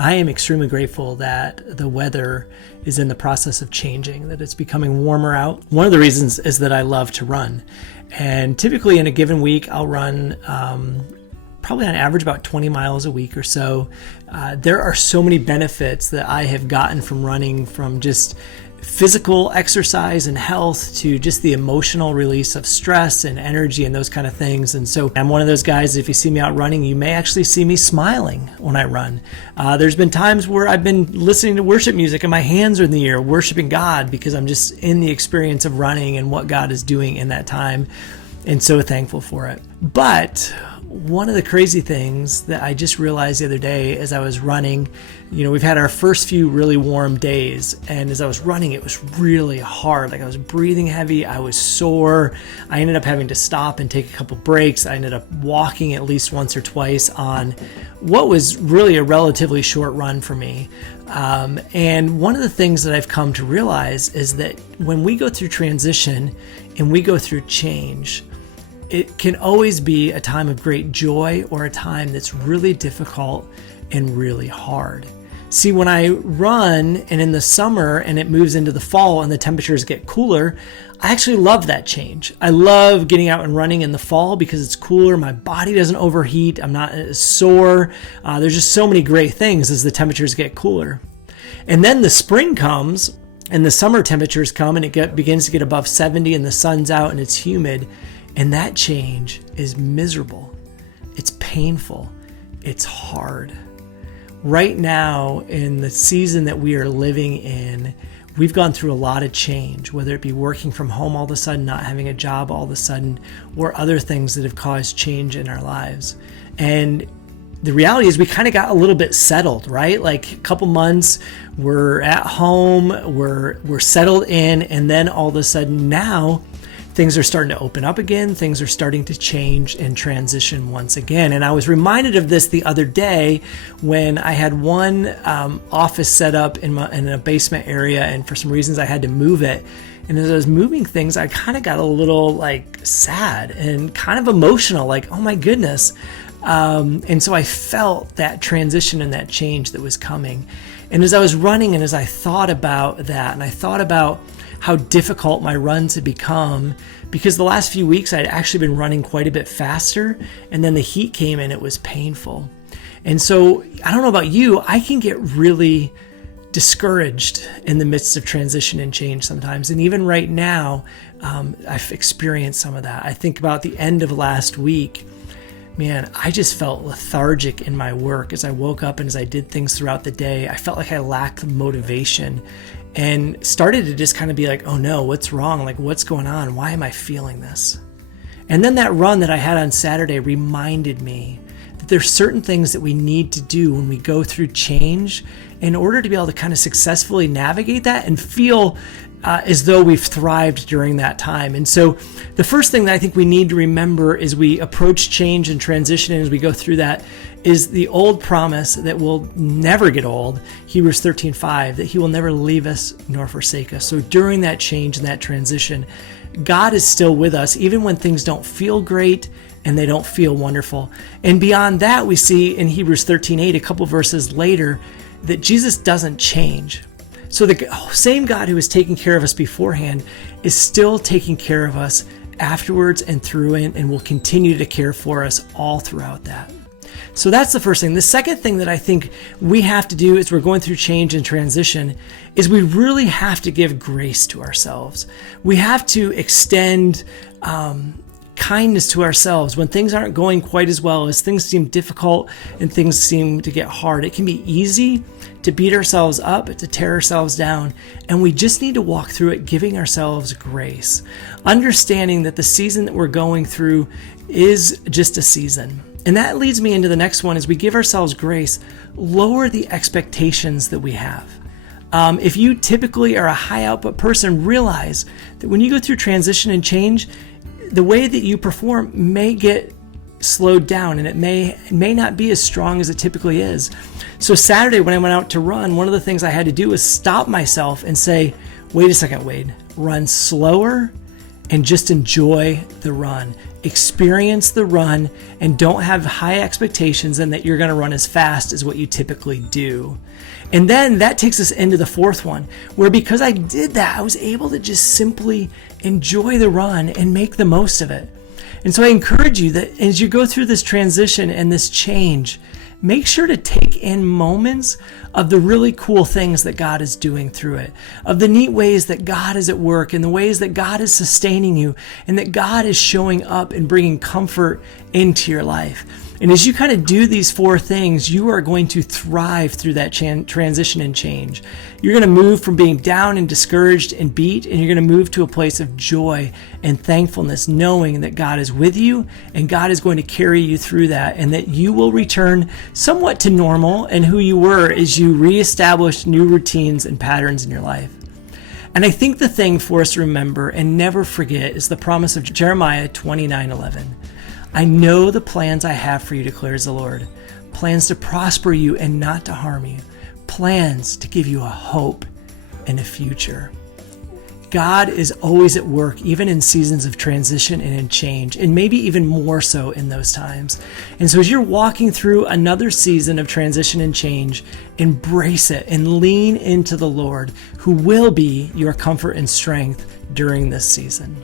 I am extremely grateful that the weather is in the process of changing, that it's becoming warmer out. One of the reasons is that I love to run. And typically in a given week, I'll run probably on average about 20 miles a week or so. There are so many benefits that I have gotten from running, from just physical exercise and health to just the emotional release of stress and energy and those kind of things. And so I'm one of those guys, if you see me out running, you may actually see me smiling when I run. There's been times where I've been listening to worship music and my hands are in the air worshiping God because I'm just in the experience of running and what God is doing in that time, and so thankful for it. But one of the crazy things that I just realized the other day as I was running, we've had our first few really warm days, and as I was running, it was really hard. Like I was breathing heavy, I was sore. I ended up having to stop and take a couple breaks. I ended up walking at least once or twice on what was really a relatively short run for me. And one of the things that I've come to realize is that when we go through transition and we go through change, it can always be a time of great joy or a time that's really difficult and really hard. See, when I run and in the summer and it moves into the fall and the temperatures get cooler, I actually love that change. I love getting out and running in the fall because it's cooler. My body doesn't overheat. I'm not as sore. There's just so many great things as the temperatures get cooler. And then the spring comes and the summer temperatures come and it begins to get above 70 and the sun's out and it's humid. And that change is miserable. It's painful. It's hard. Right now, in the season that we are living in, we've gone through a lot of change, whether it be working from home all of a sudden, not having a job all of a sudden, or other things that have caused change in our lives. And the reality is we kind of got a little bit settled, right? Like a couple months, we're at home, we're settled in, and then all of a sudden now, things are starting to open up again. Things are starting to change and transition once again. And I was reminded of this the other day when I had one office set up in a basement area, and for some reasons I had to move it. And as I was moving things, I kind of got a little sad and kind of emotional, like, oh my goodness. And so I felt that transition and that change that was coming. And as I was running and as I thought about that, and I thought about how difficult my runs had become, because the last few weeks I'd actually been running quite a bit faster, and then the heat came and it was painful. And so I don't know about you, I can get really discouraged in the midst of transition and change sometimes. And even right now, I've experienced some of that. I think about the end of last week. Man, I just felt lethargic in my work as I woke up and as I did things throughout the day. I felt like I lacked motivation and started to just kind of be like, oh no, what's wrong? Like, what's going on? Why am I feeling this? And then that run that I had on Saturday reminded me that there's certain things that we need to do when we go through change in order to be able to kind of successfully navigate that and feel as though we've thrived during that time. And so the first thing that I think we need to remember as we approach change and transition and as we go through that is the old promise that will never get old, Hebrews 13:5, that he will never leave us nor forsake us. So during that change and that transition, God is still with us, even when things don't feel great and they don't feel wonderful. And beyond that, we see in Hebrews 13:8, a couple verses later, that Jesus doesn't change. So the same God who was taking care of us beforehand is still taking care of us afterwards and through it, and will continue to care for us all throughout that. So that's the first thing. The second thing that I think we have to do as we're going through change and transition is we really have to give grace to ourselves. We have to extend kindness to ourselves when things aren't going quite as well, as things seem difficult and things seem to get hard. It can be easy to beat ourselves up, to tear ourselves down, and we just need to walk through it giving ourselves grace, understanding that the season that we're going through is just a season. And that leads me into the next one. As we give ourselves grace, lower the expectations that we have. If you typically are a high output person, realize that when you go through transition and change, the way that you perform may get slowed down and it may not be as strong as it typically is. So Saturday when I went out to run, one of the things I had to do was stop myself and say, wait a second, Wade, run slower and just enjoy the run. Experience the run and don't have high expectations and that you're going to run as fast as what you typically do. And then that takes us into the fourth one, where because I did that, I was able to just simply enjoy the run and make the most of it. And so I encourage you that as you go through this transition and this change, make sure to take in moments of the really cool things that God is doing through it, of the neat ways that God is at work and the ways that God is sustaining you and that God is showing up and bringing comfort into your life. And as you kind of do these four things, you are going to thrive through that transition and change. You're going to move from being down and discouraged and beat, and you're going to move to a place of joy and thankfulness, knowing that God is with you and God is going to carry you through that, and that you will return somewhat to normal and who you were as you reestablish new routines and patterns in your life. And I think the thing for us to remember and never forget is the promise of Jeremiah 29:11. I know the plans I have for you, declares the Lord. Plans to prosper you and not to harm you. Plans to give you a hope and a future. God is always at work, even in seasons of transition and in change, and maybe even more so in those times. And so as you're walking through another season of transition and change, embrace it and lean into the Lord, who will be your comfort and strength during this season.